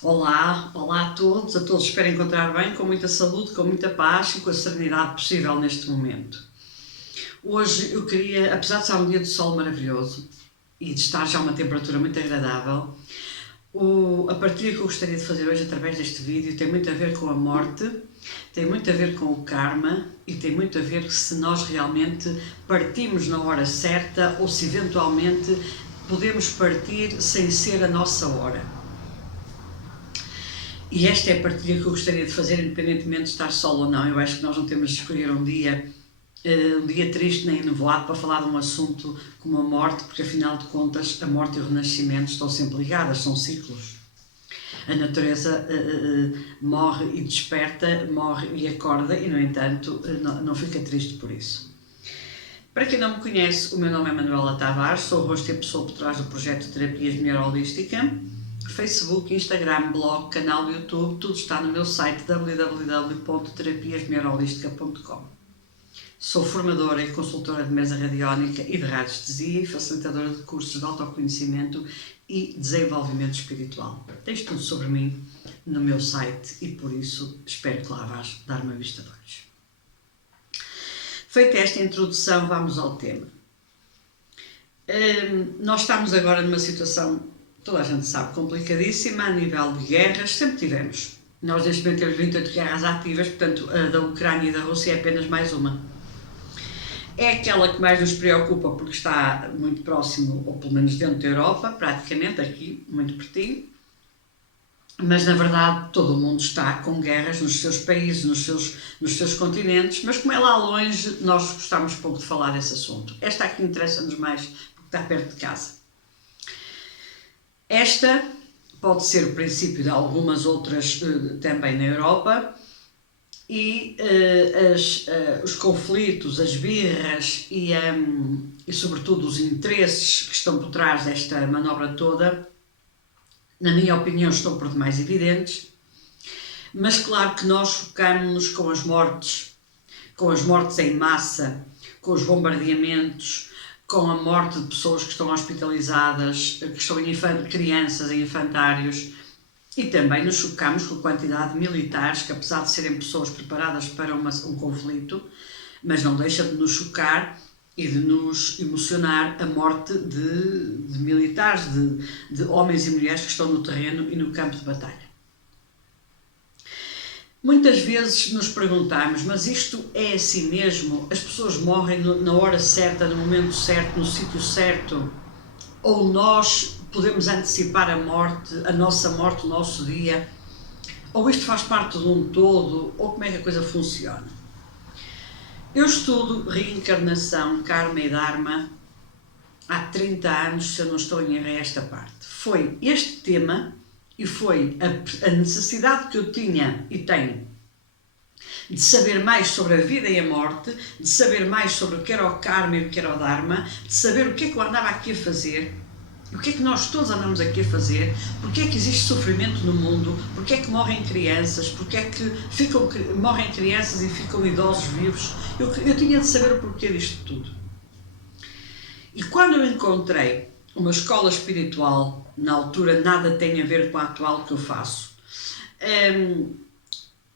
Olá, olá a todos espero encontrar bem, com muita saúde, com muita paz e com a serenidade possível neste momento. Hoje eu queria, apesar de ser um dia de sol maravilhoso e de estar já uma temperatura muito agradável, a partilha que eu gostaria de fazer hoje através deste vídeo tem muito a ver com a morte, tem muito a ver com o karma e tem muito a ver se nós realmente partimos na hora certa ou se eventualmente podemos partir sem ser a nossa hora. E esta é a partilha que eu gostaria de fazer, independentemente de estar sol ou não. Eu acho que nós não temos de escolher um dia triste nem nevoado para falar de um assunto como a morte, porque afinal de contas a morte e o renascimento estão sempre ligadas, são ciclos. A natureza morre e desperta, morre e acorda e, no entanto, não fica triste por isso. Para quem não me conhece, o meu nome é Manuela Tavares, sou o rosto e a pessoa por trás do projeto de Terapias de Mulher Holística. Facebook, Instagram, blog, canal do YouTube, tudo está no meu site www.terapiasmulherholística.com. Sou formadora e consultora de mesa radiónica e de radiestesia e facilitadora de cursos de autoconhecimento e desenvolvimento espiritual. Tens tudo sobre mim no meu site e por isso espero que lá vás dar uma vista de olhos. Feita esta introdução, vamos ao tema. Nós estamos agora numa situação, toda a gente sabe, complicadíssima a nível de guerras, sempre tivemos. Nós neste momento temos 28 guerras ativas, portanto a da Ucrânia e da Rússia é apenas mais uma. É aquela que mais nos preocupa porque está muito próximo, ou pelo menos dentro da Europa, praticamente aqui, muito pertinho. Mas na verdade todo o mundo está com guerras nos seus países, nos seus continentes, mas como é lá longe, nós gostamos pouco de falar desse assunto. Esta aqui interessa-nos mais porque está perto de casa. Esta pode ser o princípio de algumas outras também na Europa e os conflitos, as birras e sobretudo os interesses que estão por trás desta manobra toda, na minha opinião, estão por demais evidentes, mas claro que nós focamos-nos com as mortes em massa, com os bombardeamentos, com a morte de pessoas que estão hospitalizadas, que estão crianças em infantários, e também nos chocamos com a quantidade de militares que, apesar de serem pessoas preparadas para um conflito, mas não deixa de nos chocar e de nos emocionar a morte de militares, de homens e mulheres que estão no terreno e no campo de batalha. Muitas vezes nos perguntamos, mas isto é assim mesmo? As pessoas morrem na hora certa, no momento certo, no sítio certo? Ou nós podemos antecipar a nossa morte, o nosso dia? Ou isto faz parte de um todo? Ou como é que a coisa funciona? Eu estudo reencarnação, karma e dharma há 30 anos, se eu não estou em erro, esta parte. Foi este tema e foi a necessidade que eu tinha e tenho de saber mais sobre a vida e a morte, de saber mais sobre o que era o karma e o que era o dharma, de saber o que é que eu andava aqui a fazer, o que é que nós todos andamos aqui a fazer, porque é que existe sofrimento no mundo, porque é que morrem crianças, porque é que morrem crianças e ficam idosos vivos. Eu tinha de saber o porquê disto tudo. E quando eu encontrei uma escola espiritual, na altura nada tem a ver com a atual que eu faço,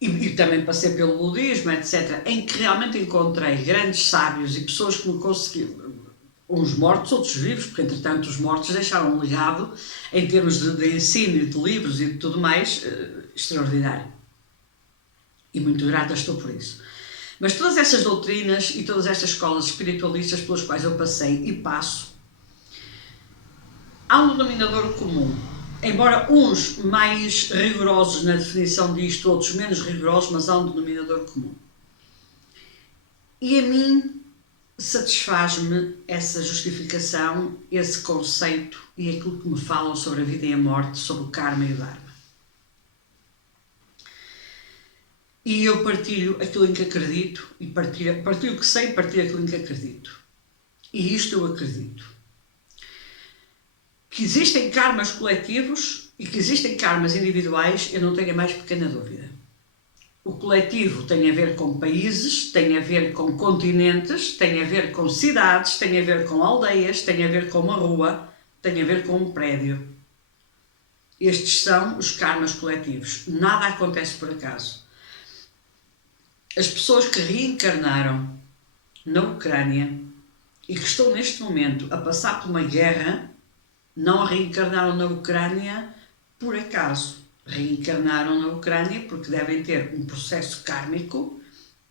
e também passei pelo budismo, etc., em que realmente encontrei grandes sábios e pessoas que me conseguiram, uns mortos, outros vivos, porque entretanto os mortos deixaram um legado em termos de ensino e de livros e de tudo mais extraordinário. E muito grata estou por isso. Mas todas essas doutrinas e todas estas escolas espiritualistas pelas quais eu passei e passo, há um denominador comum. Embora uns mais rigorosos na definição disto, outros menos rigorosos, mas há um denominador comum. E a mim satisfaz-me essa justificação, esse conceito e aquilo que me falam sobre a vida e a morte, sobre o karma e o dharma. E eu partilho aquilo em que acredito, e partilho o que sei, partilho aquilo em que acredito. E isto eu acredito. Que existem karmas coletivos e que existem karmas individuais, eu não tenho a mais pequena dúvida. O coletivo tem a ver com países, tem a ver com continentes, tem a ver com cidades, tem a ver com aldeias, tem a ver com uma rua, tem a ver com um prédio. Estes são os karmas coletivos. Nada acontece por acaso. As pessoas que reencarnaram na Ucrânia e que estão neste momento a passar por uma guerra, não reencarnaram na Ucrânia por acaso. Reencarnaram na Ucrânia porque devem ter um processo kármico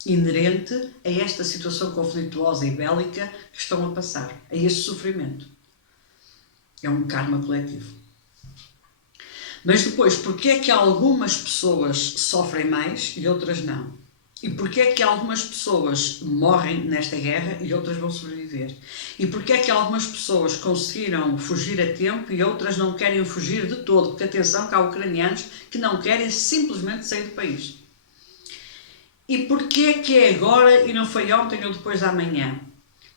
inerente a esta situação conflituosa e bélica que estão a passar, a este sofrimento. É um karma coletivo. Mas depois, porquê é que algumas pessoas sofrem mais e outras não? E porquê é que algumas pessoas morrem nesta guerra e outras vão sobreviver? E porquê é que algumas pessoas conseguiram fugir a tempo e outras não querem fugir de todo? Porque atenção que há ucranianos que não querem simplesmente sair do país. E porquê é que é agora e não foi ontem ou depois da manhã?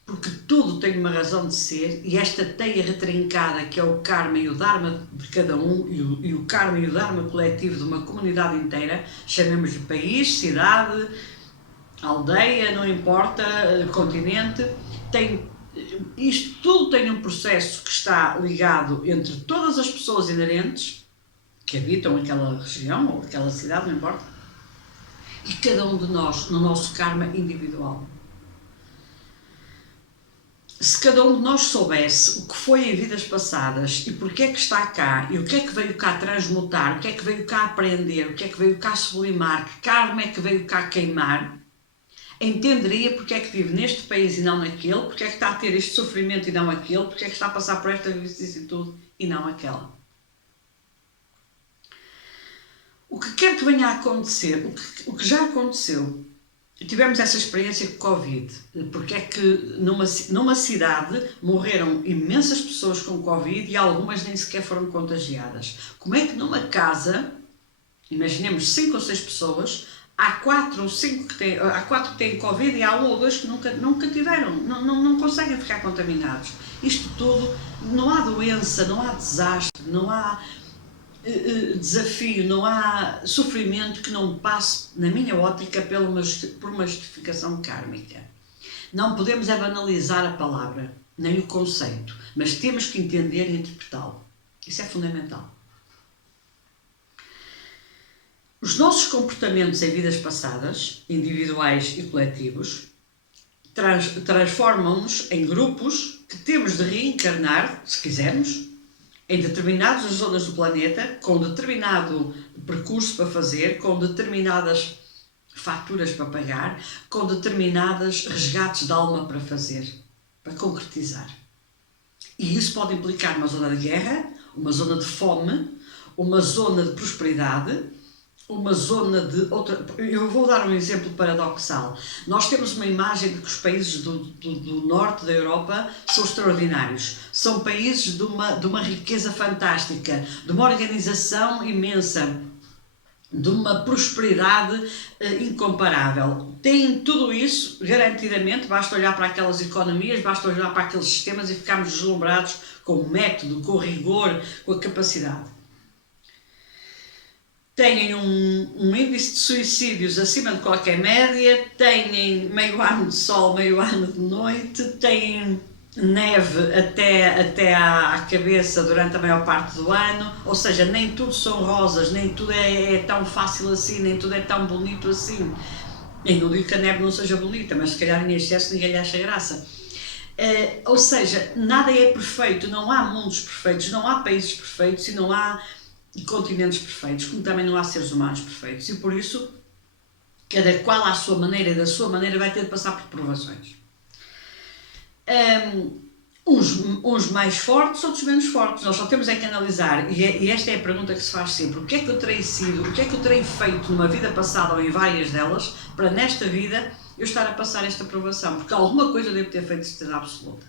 Porque tudo tem uma razão de ser e esta teia retrincada que é o karma e o dharma de cada um e o karma e o dharma coletivo de uma comunidade inteira, chamemos de país, cidade, aldeia, não importa, continente, isto tudo tem um processo que está ligado entre todas as pessoas inerentes que habitam aquela região ou aquela cidade, não importa, e cada um de nós no nosso karma individual. Se cada um de nós soubesse o que foi em vidas passadas e porque é que está cá e o que é que veio cá transmutar, o que é que veio cá aprender, o que é que veio cá sublimar, que karma é que veio cá queimar, entenderia porque é que vive neste país e não naquele, porque é que está a ter este sofrimento e não aquele, porque é que está a passar por esta vicissitude e não aquela. O que quer que venha a acontecer, o que já aconteceu, tivemos essa experiência com Covid, porque é que numa cidade morreram imensas pessoas com Covid e algumas nem sequer foram contagiadas. Como é que numa casa, imaginemos 5 ou 6 pessoas, há 4 ou 5 que têm Covid e há 1 ou 2 que nunca tiveram, não conseguem ficar contaminados. Isto tudo, não há doença, não há desastre, não há desafio, não há sofrimento que não passe, na minha ótica, por uma justificação kármica. Não podemos banalizar a palavra, nem o conceito, mas temos que entender e interpretá-lo. Isso é fundamental. Os nossos comportamentos em vidas passadas, individuais e coletivos, transformam-nos em grupos que temos de reencarnar, se quisermos, em determinadas zonas do planeta, com determinado percurso para fazer, com determinadas faturas para pagar, com determinados resgates de alma para fazer, para concretizar. E isso pode implicar uma zona de guerra, uma zona de fome, uma zona de prosperidade, uma zona de outra... Eu vou dar um exemplo paradoxal. Nós temos uma imagem de que os países do norte da Europa são extraordinários. São países de uma riqueza fantástica, de uma organização imensa, de uma prosperidade incomparável. Têm tudo isso, garantidamente, basta olhar para aquelas economias, basta olhar para aqueles sistemas e ficarmos deslumbrados com o método, com o rigor, com a capacidade. Têm um índice de suicídios acima de qualquer média, têm meio ano de sol, meio ano de noite, têm neve até à cabeça durante a maior parte do ano, ou seja, nem tudo são rosas, nem tudo é tão fácil assim, nem tudo é tão bonito assim. E não digo que a neve não seja bonita, mas se calhar em excesso ninguém lhe acha graça. Ou seja, nada é perfeito, não há mundos perfeitos, não há países perfeitos e não há continentes perfeitos, como também não há seres humanos perfeitos. E por isso, cada qual à sua maneira e da sua maneira vai ter de passar por provações. Uns mais fortes, outros menos fortes. Nós só temos é que analisar, e esta é a pergunta que se faz sempre: o que é que eu terei sido, o que é que eu terei feito numa vida passada ou em várias delas, para nesta vida eu estar a passar esta provação? Porque alguma coisa eu devo ter feito de certeza absoluta.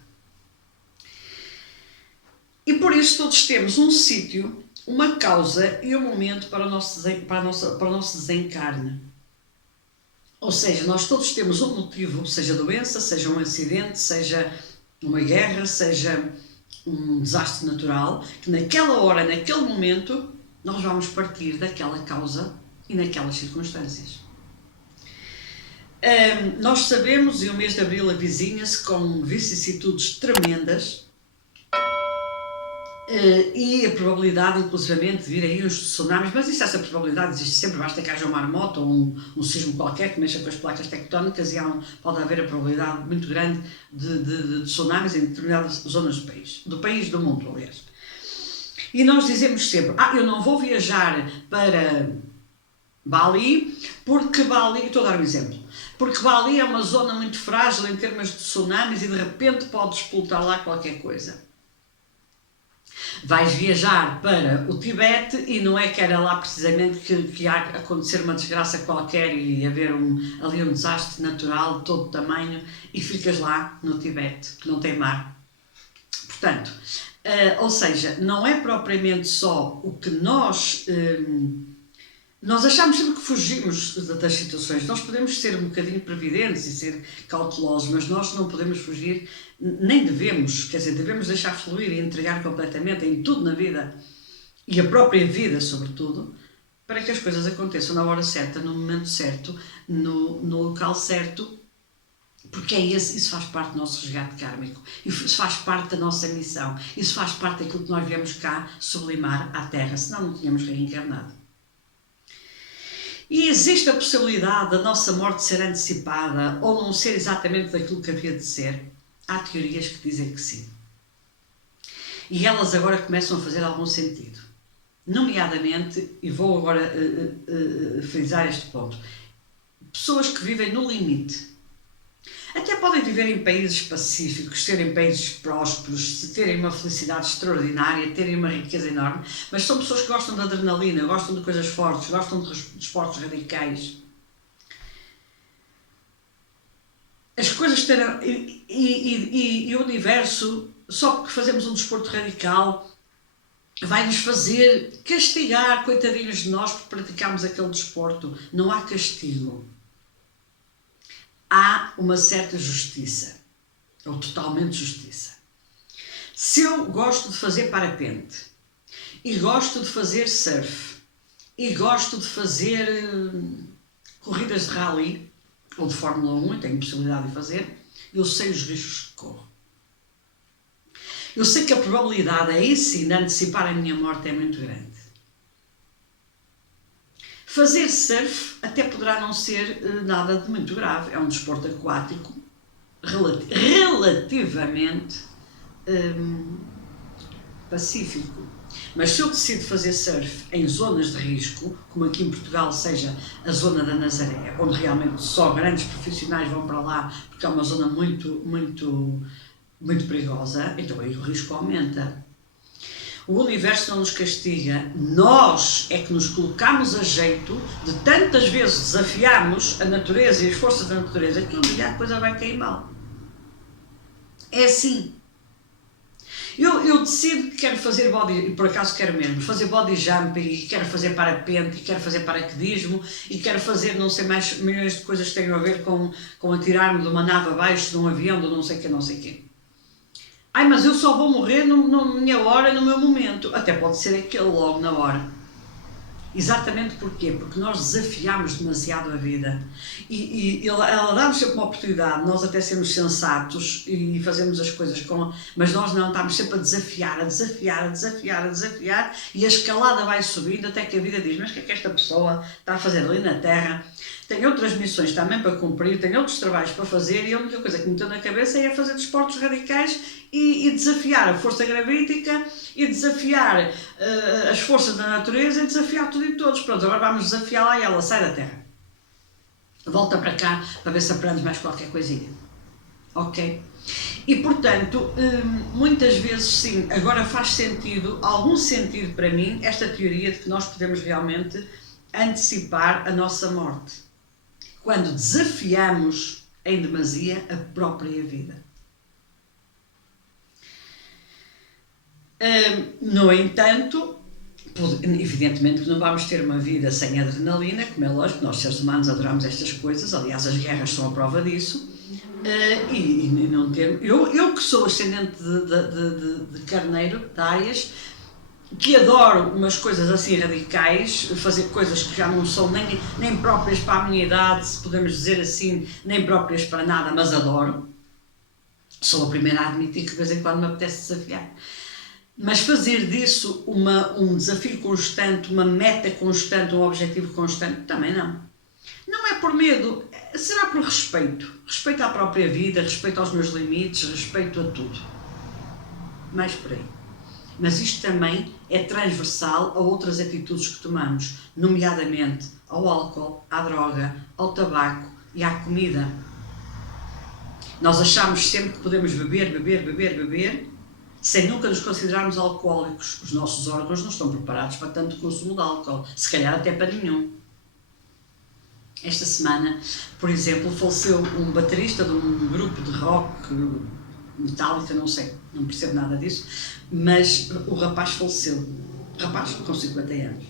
E por isso todos temos um sítio, uma causa e um momento para o nosso desencarne. Ou seja, nós todos temos um motivo, seja doença, seja um acidente, seja uma guerra, seja um desastre natural, que naquela hora, naquele momento, nós vamos partir daquela causa e naquelas circunstâncias. Nós sabemos, e o mês de Abril avizinha-se com vicissitudes tremendas, E a probabilidade, inclusivamente, de vir aí uns tsunamis, mas essa probabilidade existe sempre, basta que haja um maremoto ou um sismo qualquer que mexa com as placas tectónicas e pode haver a probabilidade muito grande de tsunamis em determinadas zonas do país, do mundo, aliás. E nós dizemos sempre, eu não vou viajar para Bali, porque Bali, estou a dar um exemplo, porque Bali é uma zona muito frágil em termos de tsunamis e de repente pode explotar lá qualquer coisa. Vais viajar para o Tibete e não é que era lá precisamente que ia acontecer uma desgraça qualquer e haver ali um desastre natural de todo tamanho e ficas lá no Tibete, que não tem mar. Portanto, ou seja, não é propriamente só o que nós achamos sempre que fugimos das situações. Nós podemos ser um bocadinho previdentes e ser cautelosos, mas nós não podemos fugir, nem devemos, quer dizer, devemos deixar fluir e entregar completamente em tudo na vida, e a própria vida, sobretudo, para que as coisas aconteçam na hora certa, no momento certo, no local certo, porque isso faz parte do nosso resgate kármico, isso faz parte da nossa missão, isso faz parte daquilo que nós viemos cá sublimar à Terra, senão não tínhamos reencarnado. E existe a possibilidade da nossa morte ser antecipada ou não ser exatamente daquilo que havia de ser? Há teorias que dizem que sim. E elas agora começam a fazer algum sentido. Nomeadamente, e vou agora frisar este ponto, pessoas que vivem no limite. Até podem viver em países pacíficos, serem países prósperos, terem uma felicidade extraordinária, terem uma riqueza enorme, mas são pessoas que gostam de adrenalina, gostam de coisas fortes, gostam de esportes radicais. As coisas terão... E o universo, só porque fazemos um desporto radical, vai nos fazer castigar, coitadinhos de nós, por praticarmos aquele desporto. Não há castigo. Há uma certa justiça, ou totalmente justiça. Se eu gosto de fazer parapente, e gosto de fazer surf, e gosto de fazer corridas de rally, ou de Fórmula 1, e tenho possibilidade de fazer, eu sei os riscos que corro. Eu sei que a probabilidade aí sim de antecipar a minha morte é muito grande. Fazer surf até poderá não ser nada de muito grave, é um desporto aquático relativamente pacífico. Mas se eu decido fazer surf em zonas de risco, como aqui em Portugal seja a zona da Nazaré, onde realmente só grandes profissionais vão para lá, porque é uma zona muito perigosa, então aí o risco aumenta. O universo não nos castiga, nós é que nos colocamos a jeito de tantas vezes desafiarmos a natureza e as forças da natureza que um dia a coisa vai cair mal. É assim. Eu decido que quero fazer e por acaso quero mesmo, fazer body jumping, e quero fazer parapente, e quero fazer paraquedismo, e quero fazer não sei mais milhões de coisas que tenham a ver com atirar-me de uma nave abaixo, de um avião, de não sei o quê. Mas eu só vou morrer na minha hora, no meu momento. Até pode ser aquele logo na hora. Exatamente porquê? Porque nós desafiamos demasiado a vida. E ela dá-nos sempre uma oportunidade, nós até sermos sensatos e fazemos as coisas mas nós não, estamos sempre a desafiar, e a escalada vai subindo até que a vida diz, mas o que é que esta pessoa está a fazer ali na Terra? Tem outras missões também para cumprir, tem outros trabalhos para fazer e a única coisa que me meteu na cabeça é fazer desportos radicais e desafiar a força gravítica e desafiar as forças da natureza e desafiar tudo e todos. Pronto, agora vamos desafiá-la e ela sai da Terra. Volta para cá para ver se aprendes mais qualquer coisinha. Ok? E portanto, muitas vezes sim, agora faz sentido, algum sentido para mim, esta teoria de que nós podemos realmente antecipar a nossa morte. Quando desafiamos em demasia a própria vida. No entanto, evidentemente que não vamos ter uma vida sem adrenalina, como é lógico, nós seres humanos adoramos estas coisas, aliás as guerras são a prova disso, e não ter... Eu que sou ascendente de Carneiro, de Áries, que adoro umas coisas assim radicais, fazer coisas que já não são nem próprias para a minha idade, se podemos dizer assim, nem próprias para nada, mas adoro. Sou a primeira a admitir que de vez em quando me apetece desafiar. Mas fazer disso um desafio constante, uma meta constante, um objetivo constante, também não. Não é por medo, será por respeito. Respeito à própria vida, respeito aos meus limites, respeito a tudo. Mais por aí. Mas isto também é transversal a outras atitudes que tomamos, nomeadamente ao álcool, à droga, ao tabaco e à comida. Nós achamos sempre que podemos beber, sem nunca nos considerarmos alcoólicos. Os nossos órgãos não estão preparados para tanto consumo de álcool, se calhar até para nenhum. Esta semana, por exemplo, faleceu um baterista de um grupo de rock, Metallica, não sei, não percebo nada disso, mas o rapaz faleceu. Rapaz com 50 anos.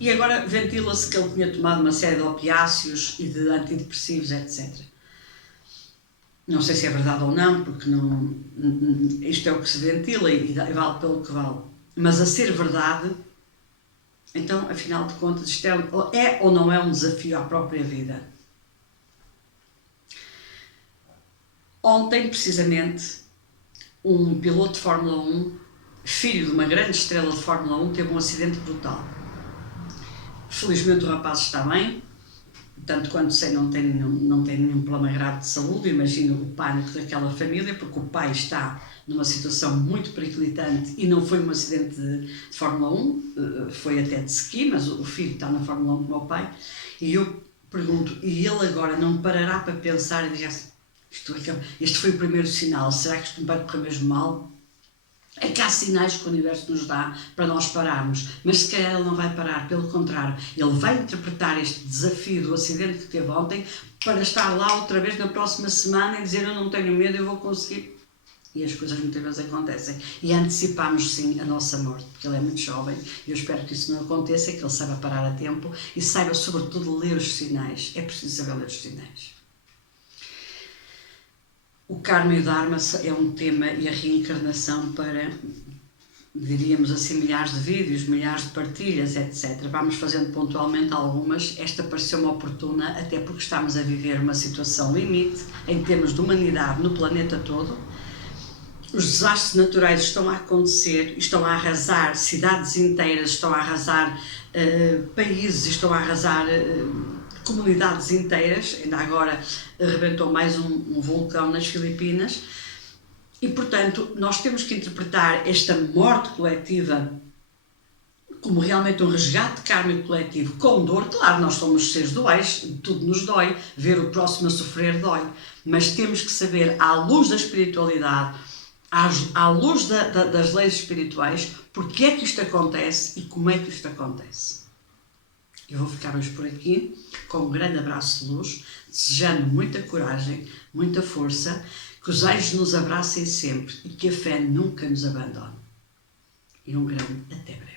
E agora ventila-se que ele tinha tomado uma série de opiáceos e de antidepressivos, etc. Não sei se é verdade ou não, porque não, isto é o que se ventila e vale pelo que vale. Mas a ser verdade, então, afinal de contas, isto é ou não é um desafio à própria vida? Ontem, precisamente, um piloto de Fórmula 1, filho de uma grande estrela de Fórmula 1, teve um acidente brutal. Felizmente o rapaz está bem, tanto quanto sei não tem nenhum problema grave de saúde. Imagino o pânico daquela família, porque o pai está numa situação muito periclitante e não foi um acidente de Fórmula 1, foi até de ski, mas o filho está na Fórmula 1 com o meu pai. E eu pergunto, e ele agora não parará para pensar e dizer assim, este foi o primeiro sinal, será que isto me vai correr mesmo mal? É que há sinais que o universo nos dá para nós pararmos, mas se calhar ele não vai parar, pelo contrário, ele vai interpretar este desafio do acidente que teve ontem para estar lá outra vez na próxima semana e dizer eu não tenho medo, eu vou conseguir. E as coisas muitas vezes acontecem. E antecipamos sim a nossa morte, porque ele é muito jovem e eu espero que isso não aconteça, que ele saiba parar a tempo e saiba sobretudo ler os sinais. É preciso saber ler os sinais. O karma e o dharma é um tema e a reencarnação para, diríamos assim, milhares de vídeos, milhares de partilhas, etc. Vamos fazendo pontualmente algumas. Esta pareceu-me oportuna, até porque estamos a viver uma situação limite em termos de humanidade no planeta todo. Os desastres naturais estão a acontecer, estão a arrasar cidades inteiras, estão a arrasar países, estão a arrasar comunidades inteiras. Ainda agora rebentou mais um vulcão nas Filipinas e, portanto, nós temos que interpretar esta morte coletiva como realmente um resgate kármico coletivo com dor. Claro, nós somos seres duais, tudo nos dói, ver o próximo a sofrer dói, mas temos que saber, à luz da espiritualidade, à luz das leis espirituais, porque é que isto acontece e como é que isto acontece. Eu vou ficar hoje por aqui, com um grande abraço de luz, desejando muita coragem, muita força, que os anjos nos abracem sempre e que a fé nunca nos abandone. E um grande até breve.